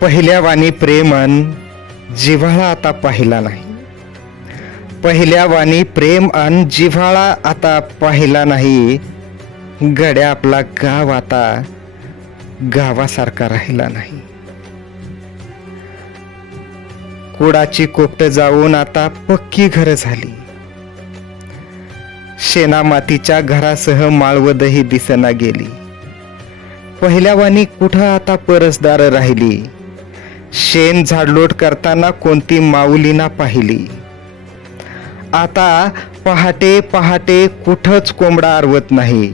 पहिल्या वाणी प्रेमन जिव्हाळा आता पाहिला नाही. पहिल्या वाणी प्रेम अन जिव्हाळा आता पाहिला नाही. गड्या आपला गाव आता गावासारखा राहिला नाही. कुडाची कोपट जाऊन आता पक्की घरं झाली. शेना मातीच्या घरासह माळवदही दिसना गेली. पहिल्या वाणी कुठं आता परसदार राहिली? शेण झाडलोट करताना कोणती माऊलीना पाहिली? आता पहाटे पहाटे कुठंच कोंबडा आरवत नाही.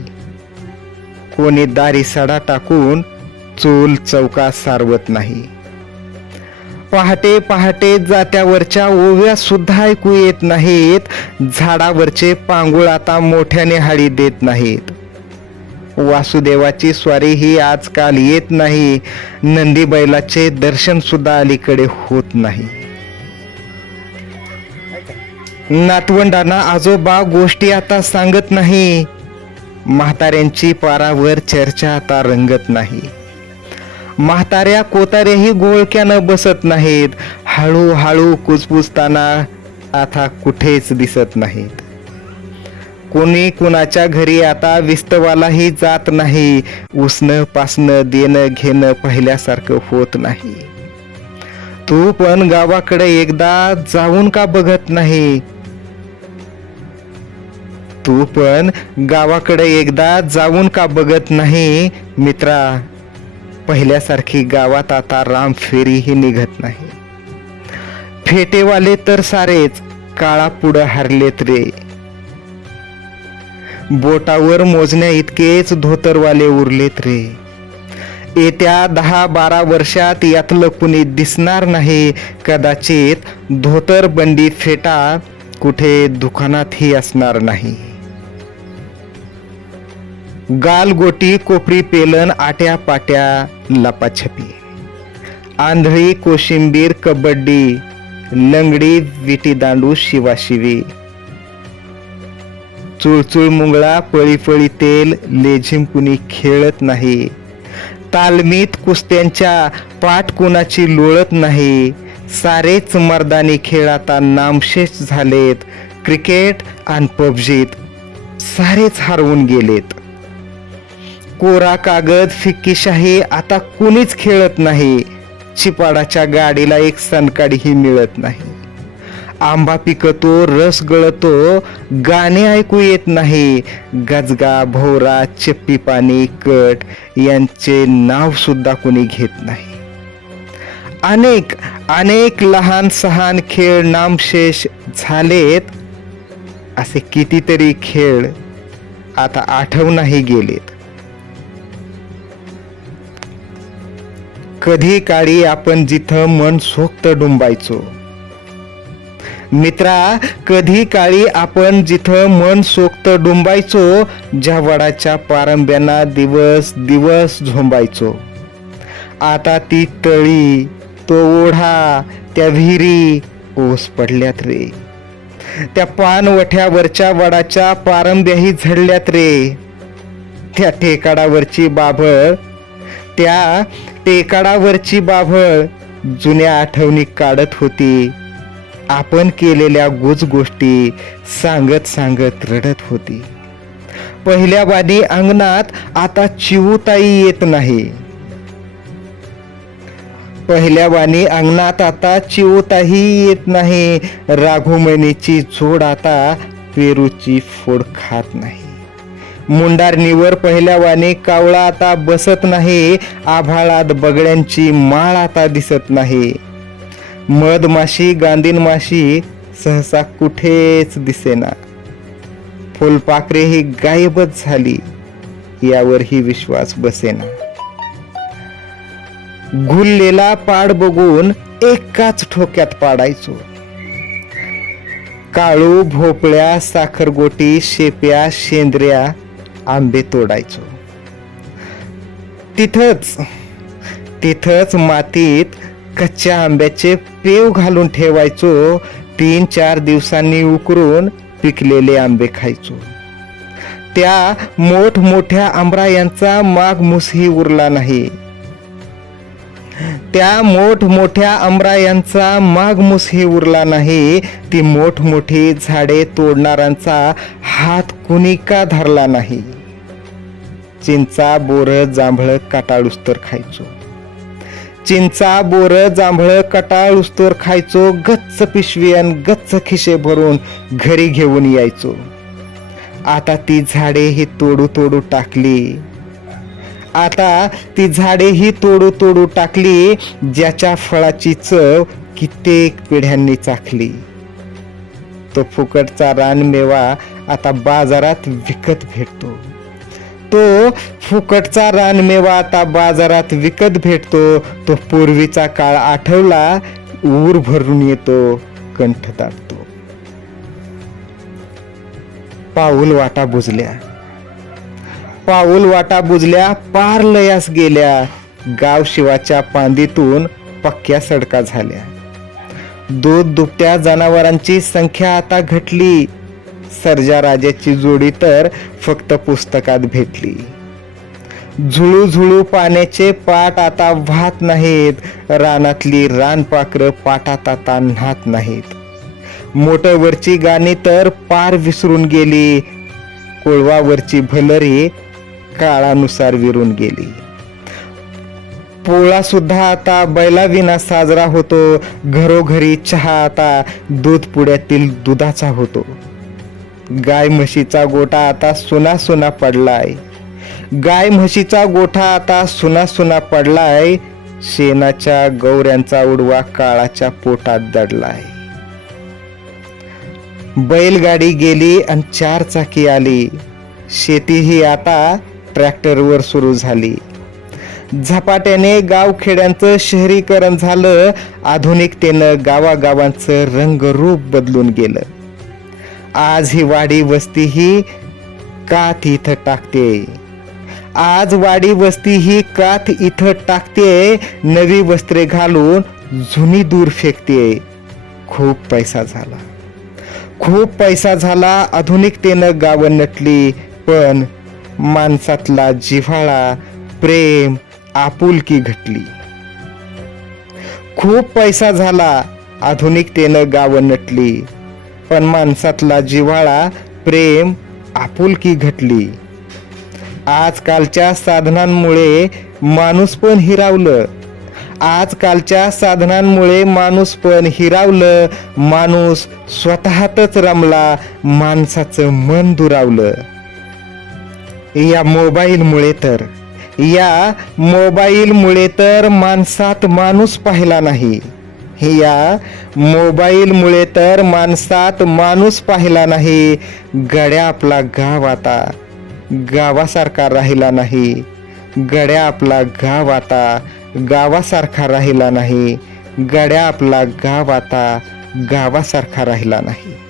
कोणी दारी सडा टाकून चूल चौका सारवत नाही. पहाटे पहाटे जात्यावरच्या ओव्या सुद्धा ऐकू येत नाहीत. झाडावरचे पांगुळ आता मोठ्याने हाडी देत नाहीत. वासुदेवाची स्वारी ही आजकाल येत नाही. नंदी बैलाचे दर्शन सुद्धा अलीकडे होत नाही. नातवंडांना आजोबा गोष्टी आता सांगत नाही. म्हाताऱ्यांची पारावर चर्चा आता रंगत नाही. म्हाताऱ्या कोताऱ्याही गोळक्यानं बसत नाहीत. हळूहळू कुजपुजताना आता कुठेच दिसत नाहीत. कोणी कुणाच्या घरी आता विस्तवालाही जात नाही. उसणं पासणं देणं घेणं पहिल्यासारखं होत नाही. तू पण गावाकडे एकदा जाऊन का बघत नाही? तू पण गावाकडे एकदा जाऊन का बघत नाही मित्रा? पहिल्यासारखी गावात आता राम फेरीही निघत नाही. फेटेवाले तर सारेच काळा पुढं हरलेत रे. बोटावर मोजण्या इतकेच धोतरवाले उरलेत रे. येत्या दहा बारा वर्षात यातलं कुणी दिसणार नाही कदाचित धोतर बंडी फेटा कुठे दुकानातही असणार नाही. गालगोटी कोपरी पेलन आट्या पाट्या लपाछपी. आंधळी कोशिंबीर कबड्डी लंगडी विटी दांडू शिवाशिवी. चुळचुळ मुंगळा पळी पळी तेल लेझिम कुणी खेळत नाही. तालमीत कुस्त्यांच्या पाठ कुणाची लोळत नाही. सारेच मर्दानी खेळ आता नामशेष झालेत. क्रिकेट आणि पबजीत सारेच हरवून गेलेत. कोरा कागद फिक्कीशाही आता कुणीच खेळत नाही. चिपाडाच्या गाडीला एक सनकाडीही मिळत नाही. आंबा पिकतो रस गळतो गाणे ऐकू येत नाही. गजगा भोवरा चप्पी पाणी कट यांचे नाव सुद्धा कोणी घेत नाही. अनेक अनेक लहान सहान खेळ नामशेष झालेत. असे कितीतरी खेळ आता आठवणाही गेलेत. कधी काळी आपण जिथं मन सोक्त डुंबायचो मित्रा कधी काळी आपण जिथं मन सोक्त डुंबायचो ज्या वडाच्या पारंब्यांना दिवस दिवस झोंबायचो. आता ती तळी तो ओढा त्या विहिरी ओस पडल्यात रे. त्या पानवठ्यावरच्या वडाच्या पारंब्याही झडल्यात रे. त्या टेकाडावरची बाभळ त्या टेकाडावरची बाभळ जुन्या आठवणी काढत होती. आपण केलेल्या गुज गोष्टी सांगत सांगत रडत होती. पहिल्या वादी अंगणात आता चिवताई येत नाही. पहिल्या वाणी अंगणात आता चिवताही येत नाही. राघुमणीची जोड आता पेरूची फोड खात नाही. मुंडारणीवर पहिल्या वाणी कावळा आता बसत नाही. आभाळात बगड्यांची माळ आता दिसत नाही. मधमाशी गांधीन माशी सहसा कुठेच दिसेना. फुलपाखरे ही गायबच झाली यावरही विश्वास बसेना. घुललेला पाड बघून एकाच ठोक्यात पाडायचो. काळू भोपळ्या साखरगोटी शेप्या शेंद्र्या आंबे तोडायचो. तिथंच तिथंच मातीत कच्च्या आंब्याचे पेव घालून ठेवायचो. तीन चार दिवसांनी उकरून पिकलेले आंबे खायचो. त्या मोठमोठ्या आंबरायांचा माग मुसही उरला नाही. त्या मोठमोठ्या माग मुसही उरला नाही. ती मोठमोठी झाडे तोडणाऱ्यांचा हात कुणी का धरला नाही. चिंचा बोर जांभळ काटाळूस तर खायचो. चिंचा बोर जांभळं कटाळ उस्तोर खायचो गच्च पिशवी आणि गच्च खिशे भरून घरी घेऊन यायचो. आता ती झाडे ही तोडू तोडू टाकली. आता ती झाडे ही तोडू तोडू टाकली ज्याच्या फळाची चव कित्येक पिढ्यांनी चाखली. तो फुकटचा रानमेवा आता बाजारात विकत भेटतो. तो फुकटचा रानमेवा आता बाजारात विकत भेटतो. तो पूर्वीचा काळ आठवला ऊर भरून येतो कंठ ताटतो. पाऊल वाटा बुजल्या. पाऊल वाटा बुजल्या पार लयास गेल्या. गाव शिवाच्या पांदीतून पक्क्या सडका झाल्या. दूध दुपट्या जनावरांची संख्या आता घटली. सर्जा राजाची जोडी तर फक्त पुस्तकात भेटली. झुळू झुळू पाण्याचे पाट आता वाहत नाहीत. रानातली रानपाखरं पाटात आता न्हात नाहीत. मोटरवरची गाणी तर पार विसरून गेली. कोळवावरची भलरी काळानुसार विरून गेली. पोळा सुद्धा आता बैलाविना साजरा होतो. घरोघरी चहा आता दूध पुड्यातील दुधाचा होतो. गाय म्हशीचा गोठा आता सुना सुना पडलाय. गाय म्हशीचा गोठा आता सुना सुना पडलाय. शेणाच्या गौऱ्यांचा उडवा काळाच्या पोटात दडलाय. बैलगाडी गेली आणि चार चाकी आली. शेती ही आता ट्रॅक्टरवर सुरू झाली. झपाट्याने गावखेड्यांचं शहरीकरण झालं. आधुनिकतेनं गावागावांचं रंगरूप बदलून गेलं. आज ही वाडी वस्ती ही का इथं टाकते? आज वाडी वस्ती ही कात इथं टाकते? नवी वस्त्रे घालून जुनी दूर फेकते. खूप पैसा झाला. खूप पैसा झाला आधुनिकतेनं गावं नटली पण माणसातला जिव्हाळा प्रेम आपुलकी घटली. खूप पैसा झाला आधुनिकतेनं गावं नटली पण माणसातला जिव्हाळा प्रेम आपुलकी घटली. आजकालच्या साधनांमुळे माणूस पण हिरावलं. आजकालच्या साधनांमुळे माणूस पण हिरावलं. माणूस स्वतःतच रमला माणसाचं मन दुरावलं. या मोबाईलमुळे तर या मोबाईलमुळे तर माणसात माणूस पाहिला नाही. या मोबाईलमुळे तर माणसात माणूस पाहिला नाही गड्या आपला गाव आता. गावासारखा राहिला नाही गड्या आपला गाव आता. गावासारखा राहिला नाही गड्या आपला गाव आता. गावासारखा राहिला नाही.